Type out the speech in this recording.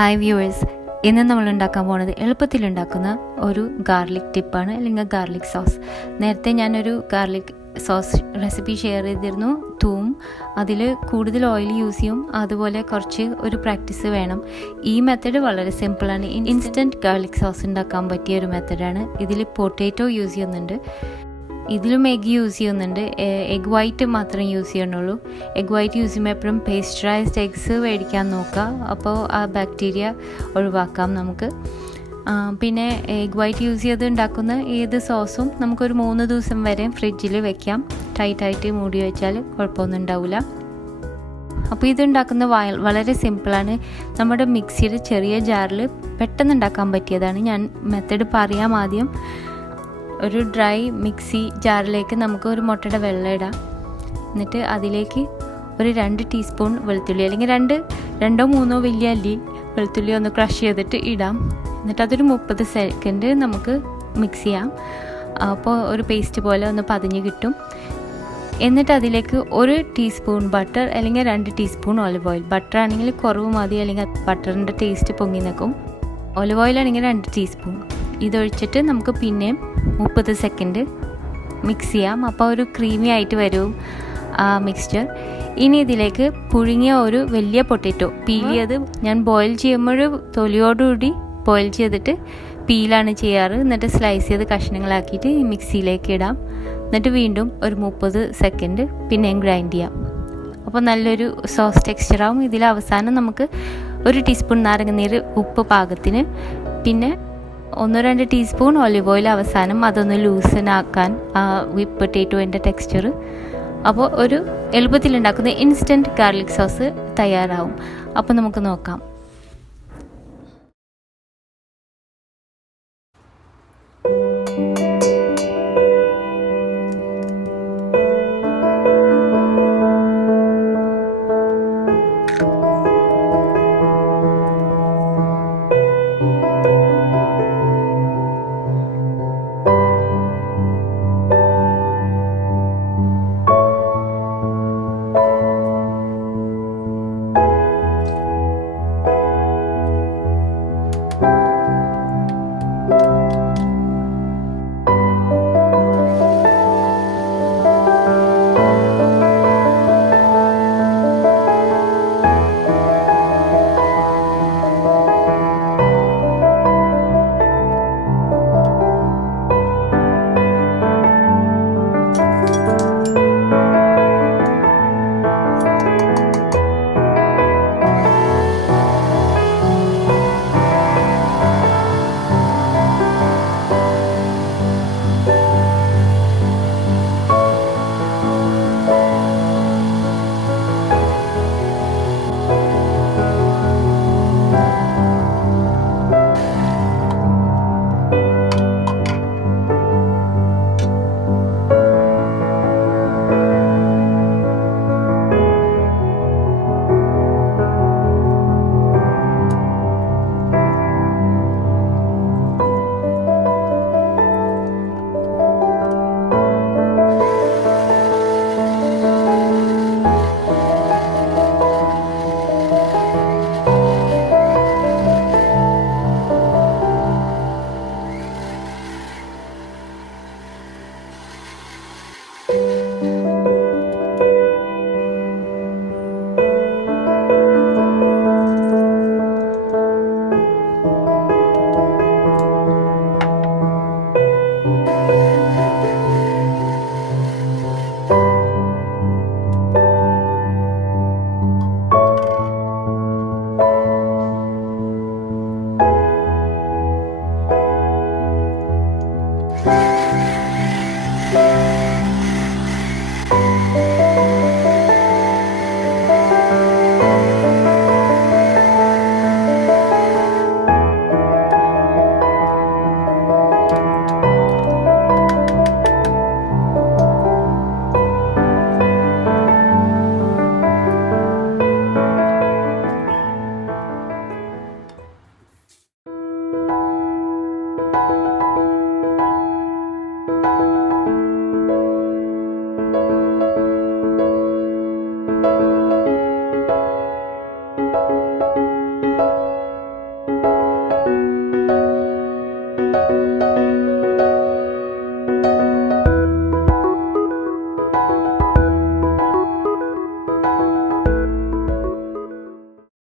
Hi viewers, ഇന്ന് നമ്മൾ ഉണ്ടാക്കാൻ പോകുന്നത് എളുപ്പത്തിലുണ്ടാക്കുന്ന ഒരു ഗാർലിക് ടിപ്പാണ്, അല്ലെങ്കിൽ ഗാർലിക് സോസ്. നേരത്തെ ഞാനൊരു ഗാർലിക് സോസ് റെസിപ്പി ഷെയർ ചെയ്തിരുന്നു. അതിൽ കൂടുതൽ ഓയിൽ യൂസ് ചെയ്യും, അതുപോലെ കുറച്ച് ഒരു പ്രാക്ടീസ് വേണം. ഈ മെത്തേഡ് വളരെ സിമ്പിളാണ്. ഇൻസ്റ്റൻറ്റ് ഗാർലിക് സോസ് ഉണ്ടാക്കാൻ പറ്റിയ ഒരു മെത്തേഡാണ്. ഇതിൽ പൊട്ടാറ്റോ യൂസ് ചെയ്യുന്നുണ്ട്, ഇതിലും എഗ്ഗ് യൂസ് ചെയ്യുന്നുണ്ട്. എഗ് വൈറ്റ് മാത്രമേ യൂസ് ചെയ്യണുള്ളൂ. എഗ് വൈറ്റ് യൂസ് ചെയ്യുമ്പോൾ എപ്പോഴും പേസ്ചറൈസ്ഡ് എഗ്സ് മേടിക്കാൻ നോക്കുക, അപ്പോൾ ആ ബാക്ടീരിയ ഒഴിവാക്കാം നമുക്ക്. പിന്നെ എഗ് വൈറ്റ് യൂസ് ചെയ്ത് ഉണ്ടാക്കുന്ന ഏത് സോസും നമുക്കൊരു 3 ദിവസം വരെ ഫ്രിഡ്ജിൽ വെക്കാം. ടൈറ്റായിട്ട് മൂടി വെച്ചാൽ കുഴപ്പമൊന്നും ഉണ്ടാവില്ല. അപ്പോൾ ഇതുണ്ടാക്കുന്ന വളരെ സിമ്പിളാണ്. നമ്മുടെ മിക്സിയുടെ ചെറിയ ജാറിൽ പെട്ടെന്ന് ഉണ്ടാക്കാൻ പറ്റിയതാണ്. ഞാൻ മെത്തേഡ് പറയാം ആദ്യം. ഒരു ഡ്രൈ മിക്സി ജാറിലേക്ക് നമുക്ക് ഒരു മുട്ടയുടെ വെള്ളം ഇടാം. എന്നിട്ട് അതിലേക്ക് ഒരു 2 ടീസ്പൂൺ വെളുത്തുള്ളി, അല്ലെങ്കിൽ 2-3 വലിയ അല്ലി വെളുത്തുള്ളി ഒന്ന് ക്രഷ് ചെയ്തിട്ട് ഇടാം. എന്നിട്ട് അതൊരു 30 സെക്കൻഡ് നമുക്ക് മിക്സ് ചെയ്യാം. അപ്പോൾ ഒരു പേസ്റ്റ് പോലെ ഒന്ന് പതിഞ്ഞ് കിട്ടും. എന്നിട്ട് അതിലേക്ക് 1 ടീസ്പൂൺ ബട്ടർ, അല്ലെങ്കിൽ 2 ടീസ്പൂൺ ഒലിവ് ഓയിൽ. ബട്ടർ ആണെങ്കിൽ കുറവ് മതി, അല്ലെങ്കിൽ ബട്ടറിൻ്റെ ടേസ്റ്റ് പൊങ്ങി നിൽക്കും. ഒലിവ് ഓയിൽ ആണെങ്കിൽ 2 ടീസ്പൂൺ. ഇതൊഴിച്ചിട്ട് നമുക്ക് പിന്നെയും 30 സെക്കൻഡ് മിക്സ് ചെയ്യാം. അപ്പോൾ ഒരു ക്രീമി ആയിട്ട് വരും ആ മിക്സ്ചർ. ഇനി ഇതിലേക്ക് പുഴുങ്ങിയ ഒരു വലിയ പൊട്ടാറ്റോ പീൽ ചെയ്ത്, ഞാൻ ബോയിൽ ചെയ്യുമ്പോൾ തൊലിയോടുകൂടി ബോയിൽ ചെയ്തിട്ട് പീലാണ് ചെയ്യാറ്. എന്നിട്ട് സ്ലൈസ് ചെയ്ത് കഷ്ണങ്ങളാക്കിയിട്ട് ഈ മിക്സിയിലേക്ക് ഇടാം. എന്നിട്ട് വീണ്ടും ഒരു 30 സെക്കൻഡ് പിന്നെയും ഗ്രൈൻഡ് ചെയ്യാം. അപ്പോൾ നല്ലൊരു സോസ് ടെക്സ്ചറാവും. ഇതിൽ അവസാനം നമുക്ക് 1 ടീസ്പൂൺ നാരങ്ങനീര്, ഉപ്പ് പാകത്തിന്, പിന്നെ 1-2 ടീസ്പൂൺ ഒലിവ് ഓയിൽ അവസാനം, അതൊന്ന് ലൂസനാക്കാൻ ആ വിപ്പ് പൊട്ടാറ്റോൻ്റെ ടെക്സ്ചർ. അപ്പോൾ ഒരു എളുപ്പത്തിലുണ്ടാക്കുന്ന ഇൻസ്റ്റൻറ്റ് ഗാർലിക് സോസ് തയ്യാറാവും. അപ്പോൾ നമുക്ക് നോക്കാം.